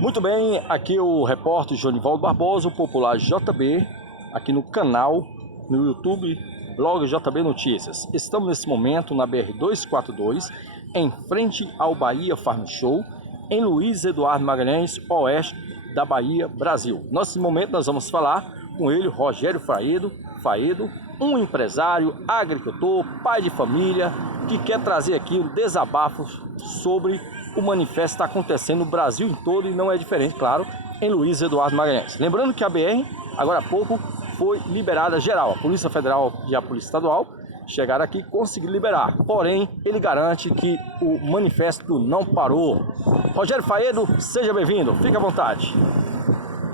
Muito bem, aqui o repórter Jonivaldo Barbosa, o popular JB, aqui no canal, no YouTube, blog JB Notícias. Estamos nesse momento na BR-242, em frente ao Bahia Farm Show, em Luiz Eduardo Magalhães, oeste da Bahia, Brasil. Nesse momento nós vamos falar com ele, Rogério Faedo, um empresário, agricultor, pai de família, que quer trazer aqui um desabafo sobre o manifesto que está acontecendo no Brasil em todo e não é diferente, claro, em Luiz Eduardo Magalhães. Lembrando que a BR, agora há pouco, foi liberada geral. A Polícia Federal e a Polícia Estadual chegaram aqui e conseguiram liberar. Porém, ele garante que o manifesto não parou. Rogério Faedo, seja bem-vindo, fique à vontade.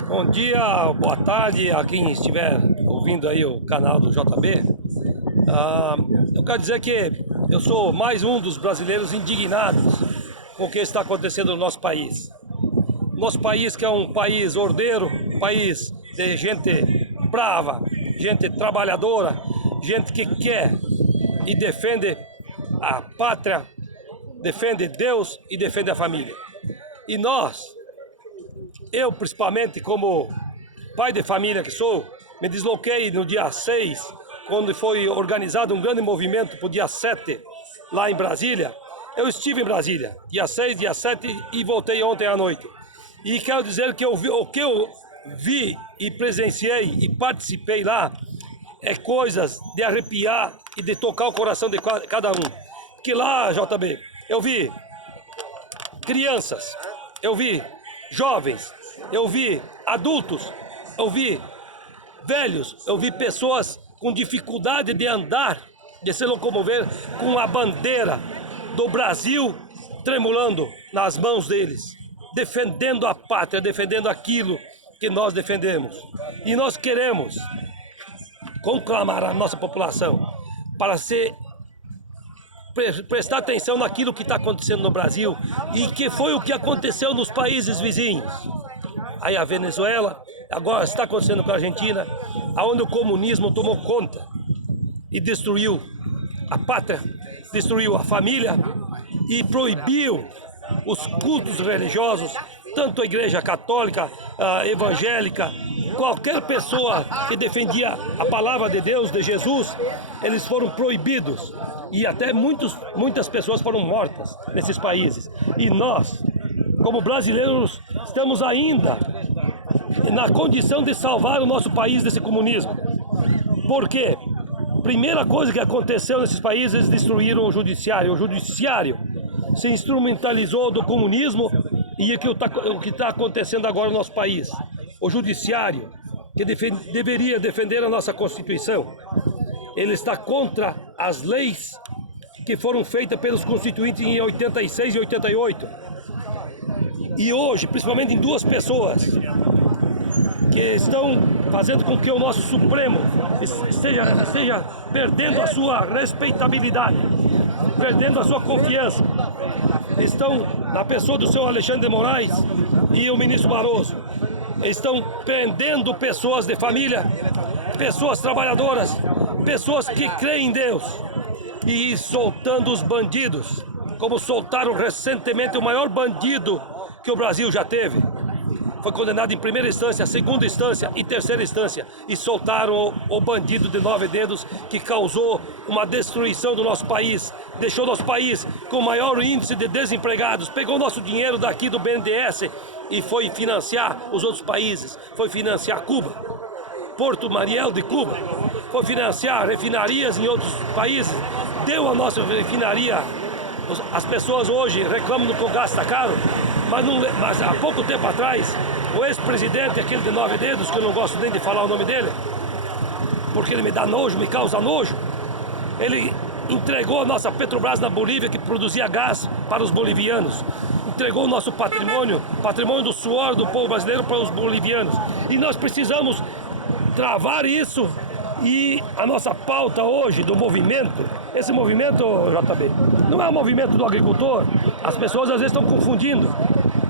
Bom dia, boa tarde a quem estiver ouvindo aí o canal do JB. Eu quero dizer que eu sou mais um dos brasileiros indignados com o que está acontecendo no nosso país. Nosso país, que é um país ordeiro, um país de gente brava, gente trabalhadora, gente que quer e defende a pátria, defende Deus e defende a família. E nós, eu principalmente como pai de família que sou, me desloquei no dia 6, quando foi organizado um grande movimento para o dia 7, lá em Brasília. Eu estive em Brasília, dia 6, dia 7 e voltei ontem à noite. E quero dizer que o que eu vi e presenciei e participei lá é coisas de arrepiar e de tocar o coração de cada um. Porque lá, JB, eu vi crianças, eu vi jovens, eu vi adultos, eu vi velhos, eu vi pessoas com dificuldade de andar, de se locomover, com a bandeira do Brasil tremulando nas mãos deles, defendendo a pátria, defendendo aquilo que nós defendemos. E nós queremos conclamar a nossa população para prestar atenção naquilo que está acontecendo no Brasil e que foi o que aconteceu nos países vizinhos. Aí a Venezuela, agora está acontecendo com a Argentina, onde o comunismo tomou conta e destruiu a pátria, destruiu a família e proibiu os cultos religiosos, tanto a igreja católica, a evangélica, qualquer pessoa que defendia a palavra de Deus, de Jesus, eles foram proibidos e até muitas pessoas foram mortas nesses países. E nós, como brasileiros, estamos ainda na condição de salvar o nosso país desse comunismo. Por quê? Primeira coisa que aconteceu nesses países, eles destruíram o judiciário. O judiciário se instrumentalizou do comunismo e o que está acontecendo agora no nosso país. O judiciário, que deveria defender a nossa Constituição, ele está contra as leis que foram feitas pelos constituintes em 86 e 88. E hoje, principalmente em duas pessoas que estão fazendo com que o nosso Supremo esteja perdendo a sua respeitabilidade, perdendo a sua confiança. Estão na pessoa do senhor Alexandre de Moraes e o ministro Barroso. Estão prendendo pessoas de família, pessoas trabalhadoras, pessoas que creem em Deus e soltando os bandidos, como soltaram recentemente o maior bandido que o Brasil já teve. Foi condenado em primeira instância, segunda instância e terceira instância e soltaram o bandido de 9 dedos que causou uma destruição do nosso país, deixou nosso país com o maior índice de desempregados, pegou nosso dinheiro daqui do BNDES e foi financiar os outros países, foi financiar Cuba, Porto Mariel de Cuba, foi financiar refinarias em outros países, deu a nossa refinaria. As pessoas hoje reclamam do que o gás está caro, mas há pouco tempo atrás, o ex-presidente, aquele de 9 dedos, que eu não gosto nem de falar o nome dele, porque ele me dá nojo, me causa nojo, ele entregou a nossa Petrobras na Bolívia, que produzia gás para os bolivianos, entregou o nosso patrimônio do suor do povo brasileiro para os bolivianos. E nós precisamos travar isso. E a nossa pauta hoje do movimento, esse movimento, JB, não é um movimento do agricultor. As pessoas às vezes estão confundindo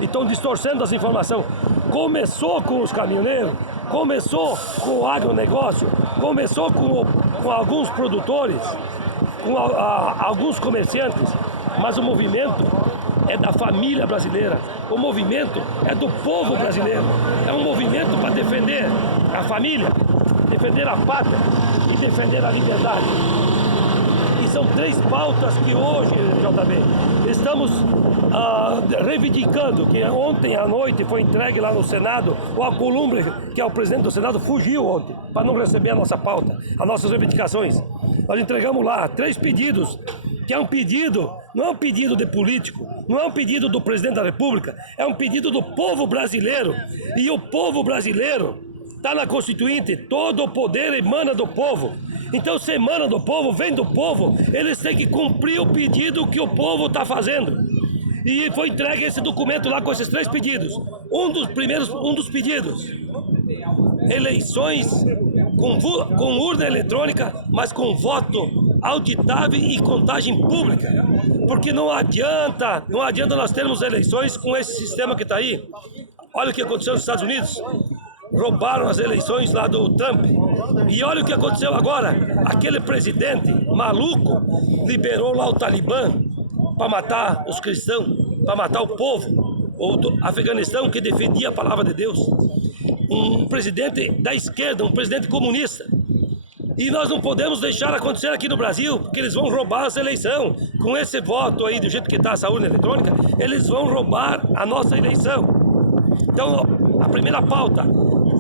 e estão distorcendo as informações. Começou com os caminhoneiros, começou com o agronegócio, começou com alguns produtores, com alguns comerciantes, mas o movimento é da família brasileira. O movimento é do povo brasileiro. É um movimento para defender a família, defender a pátria e defender a liberdade. E são 3 pautas que hoje, JB, estamos reivindicando, que ontem à noite foi entregue lá no Senado. O Alcolumbre, que é o presidente do Senado, fugiu ontem para não receber a nossa pauta, as nossas reivindicações. Nós entregamos lá 3 pedidos, que é um pedido, não é um pedido de político, não é um pedido do presidente da República, é um pedido do povo brasileiro. E o povo brasileiro está na Constituinte, todo o poder emana do povo. Então, se emana do povo, vem do povo, eles têm que cumprir o pedido que o povo está fazendo. E foi entregue esse documento lá com esses 3 pedidos. Um dos pedidos, eleições com urna eletrônica, mas com voto auditável e contagem pública. Porque não adianta nós termos eleições com esse sistema que está aí. Olha o que aconteceu nos Estados Unidos. Roubaram as eleições lá do Trump. E olha o que aconteceu agora. Aquele presidente maluco liberou lá o Talibã para matar os cristãos, para matar o povo, ou do Afeganistão, que defendia a palavra de Deus. Um presidente da esquerda, um presidente comunista. E nós não podemos deixar acontecer aqui no Brasil, porque eles vão roubar essa eleição. Com esse voto aí, do jeito que está essa urna eletrônica, eles vão roubar a nossa eleição. Então, a primeira pauta,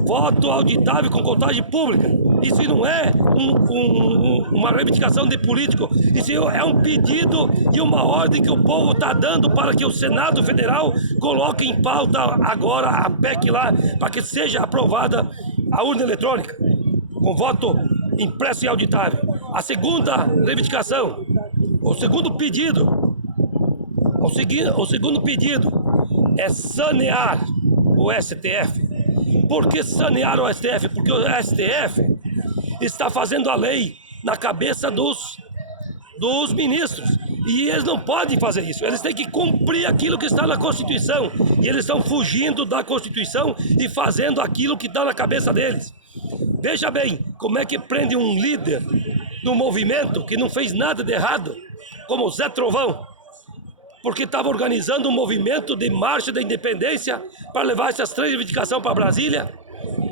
voto auditável com contagem pública. Isso não é uma reivindicação de político, isso é um pedido e uma ordem que o povo está dando para que o Senado Federal coloque em pauta agora a PEC lá, para que seja aprovada a urna eletrônica, com voto impresso e auditável. A segunda reivindicação, o segundo pedido é sanear o STF. Por que sanear o STF? Porque o STF está fazendo a lei na cabeça dos ministros. E eles não podem fazer isso. Eles têm que cumprir aquilo que está na Constituição. E eles estão fugindo da Constituição e fazendo aquilo que está na cabeça deles. Veja bem, como é que prende um líder do movimento que não fez nada de errado, como o Zé Trovão, porque estava organizando um movimento de marcha da independência para levar essas 3 reivindicações para Brasília.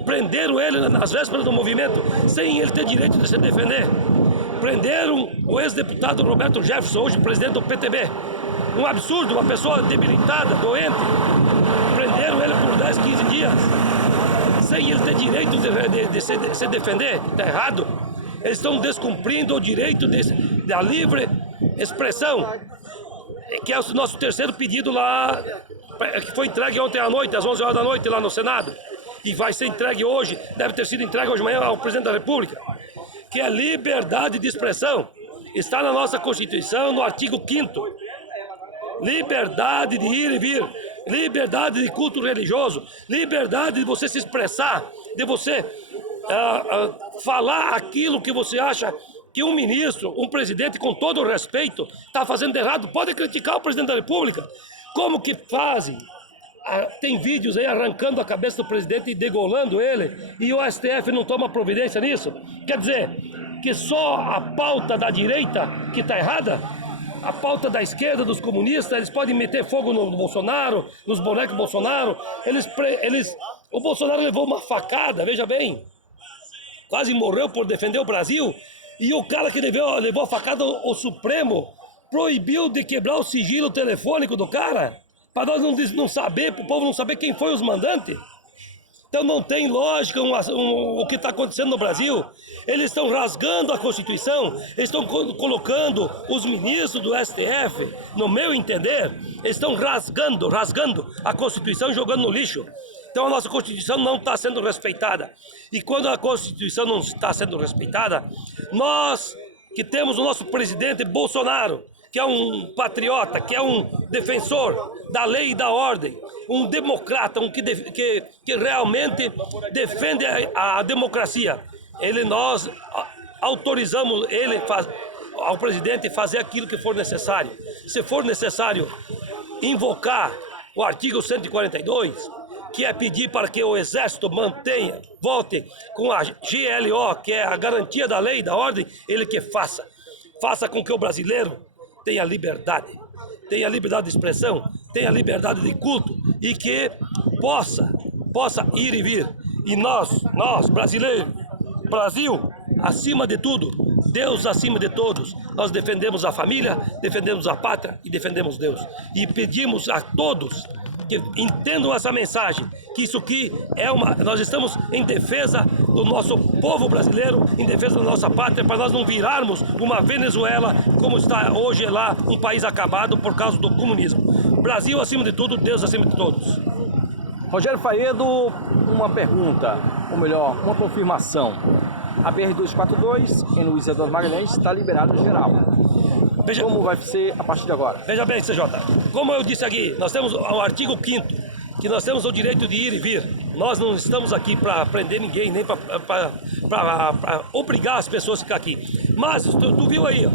Prenderam ele nas vésperas do movimento, sem ele ter direito de se defender. Prenderam o ex-deputado Roberto Jefferson, hoje presidente do PTB. Um absurdo, uma pessoa debilitada, doente. Prenderam ele por 10, 15 dias, sem ele ter direito de se defender. Está errado. Eles estão descumprindo o direito da livre expressão, que é o nosso terceiro pedido lá, que foi entregue ontem à noite, às 11 horas da noite, lá no Senado. E vai ser entregue hoje, deve ter sido entregue hoje de manhã ao presidente da República, que é liberdade de expressão. Está na nossa Constituição, no artigo 5º. Liberdade de ir e vir, liberdade de culto religioso, liberdade de você se expressar, de você falar aquilo que você acha que um ministro, um presidente, com todo o respeito, está fazendo de errado. Pode criticar o presidente da República. Como que fazem? Tem vídeos aí arrancando a cabeça do presidente e degolando ele, e o STF não toma providência nisso? Quer dizer, que só a pauta da direita que está errada? A pauta da esquerda, dos comunistas, eles podem meter fogo no Bolsonaro, nos bonecos Bolsonaro. O Bolsonaro levou uma facada, veja bem, quase morreu por defender o Brasil, e o cara que levou a facada, o Supremo, proibiu de quebrar o sigilo telefônico do cara, para nós não saber, para o povo não saber quem foi os mandantes. Então não tem lógica o que está acontecendo no Brasil. Eles estão rasgando a Constituição, eles estão colocando os ministros do STF, no meu entender, eles estão rasgando a Constituição e jogando no lixo. Então a nossa Constituição não está sendo respeitada. E quando a Constituição não está sendo respeitada, nós que temos o nosso presidente Bolsonaro, que é um patriota, que é um defensor da lei e da ordem, um democrata, que realmente defende a democracia. Nós autorizamos ao presidente fazer aquilo que for necessário. Se for necessário invocar o artigo 142, que é pedir para que o Exército volte com a GLO, que é a garantia da lei e da ordem, ele que faça com que o brasileiro tenha liberdade. tenha liberdade de expressão, tenha liberdade de culto e que possa ir e vir. E nós brasileiros, Brasil, acima de tudo, Deus acima de todos, nós defendemos a família, defendemos a pátria e defendemos Deus. E pedimos a todos que entendam essa mensagem, que isso aqui nós estamos em defesa do nosso povo brasileiro, em defesa da nossa pátria, para nós não virarmos uma Venezuela como está hoje lá, um país acabado por causa do comunismo. Brasil acima de tudo, Deus acima de todos. Rogério Faedo, uma pergunta, ou melhor, uma confirmação. A BR-242 em Luiz Eduardo Magalhães está liberada geral. Como vai ser a partir de agora? Veja bem, CJ, como eu disse aqui, nós temos o artigo 5º, que nós temos o direito de ir e vir. Nós não estamos aqui para prender ninguém, nem para obrigar as pessoas a ficar aqui. Mas, tu viu aí, ó,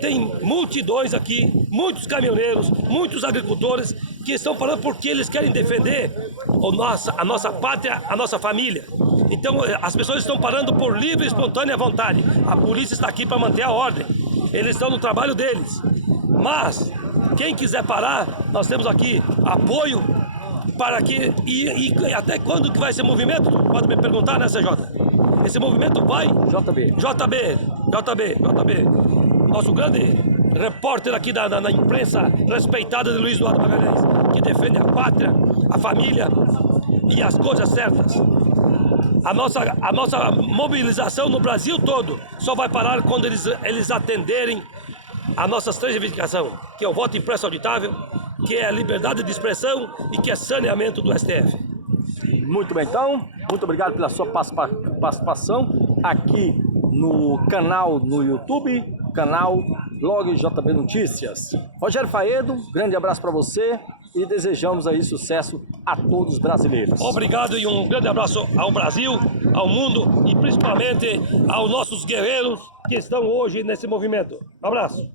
tem multidões aqui, muitos caminhoneiros, muitos agricultores que estão parando porque eles querem defender a nossa pátria, a nossa família. Então, as pessoas estão parando por livre e espontânea vontade. A polícia está aqui para manter a ordem. Eles estão no trabalho deles. Mas, quem quiser parar, nós temos aqui apoio para que... E até quando que vai esse movimento? Pode me perguntar, né, CJ? Esse movimento vai... JB. Nosso grande repórter aqui da imprensa respeitada de Luiz Eduardo Magalhães, que defende a pátria, a família e as coisas certas. A nossa mobilização no Brasil todo só vai parar quando eles atenderem a nossas 3 reivindicações, que é o voto impresso auditável, que é a liberdade de expressão e que é saneamento do STF. Muito bem, então, muito obrigado pela sua participação aqui no canal no YouTube, canal Blog JB Notícias. Rogério Faedo, grande abraço para você e desejamos aí sucesso a todos os brasileiros. Obrigado e um grande abraço ao Brasil, ao mundo e principalmente aos nossos guerreiros que estão hoje nesse movimento. Um abraço.